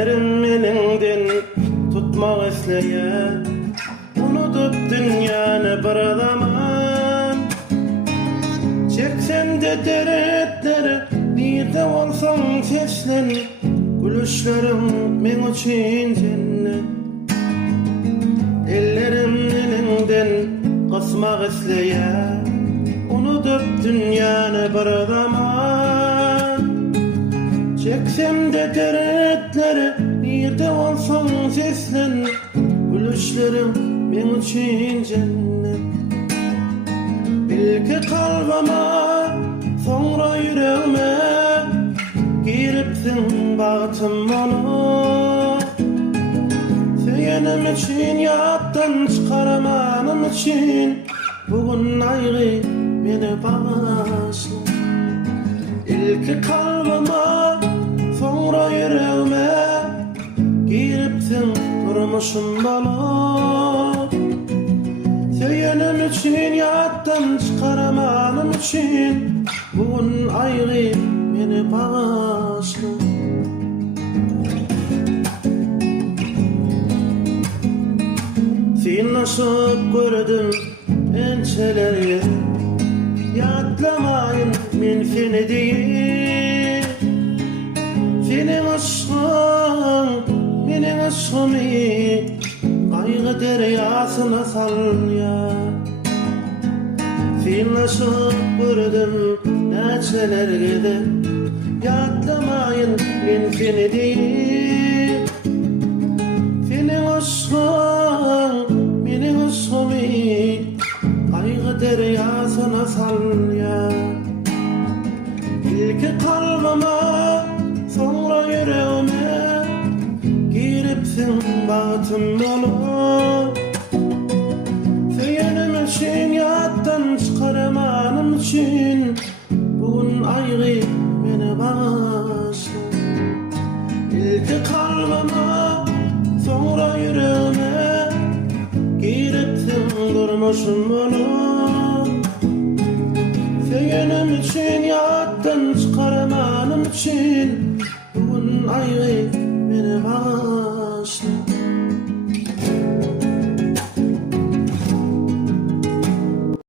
Ellerim elinden tutmak isteyen, unutup dünyanı bir zaman. Çeksen de dertleri, nerede olsan seslen. Gülüşlerim men için cennet. Ellerim elinden kısmak isteyen, unutup dünyanı bir zaman. Çeksem de dertleri, nerede olsan seslen. Gülüşlerim men için cennet. İlki kalbime, sonra yüreğime giripsin bağıtım onu. Seyenim için yattan çıkaramanım için bugün ayrı beni bağışla. İlki kalbime, sonra yüreğime giripsin durmuşum bana. Seyenim için yattan çıkaramanım için bugün ayrı beni bağışla. Sen nasıl gördüm ençeleri, yatlamayın men seni değil. Senin aşkın, menin aşkımı kaygı deryasına sal ya. Sen nasıl gördüm neçelerge, yatlamayın men seni değil. Senin aşkın, menin aşkımı kaygı deryasına sal ya. İlki kalbime, sonra yüreğime giripsin bağıtım dolu. Seyenim için yattan çıkaramanım için bugün ayrı beni bağışla. İlki kalbime, sonra yüreğime giripsin durmuşum bunu. Seyenim için yattan çıkaramanım için bugün ayrı beni bağışla.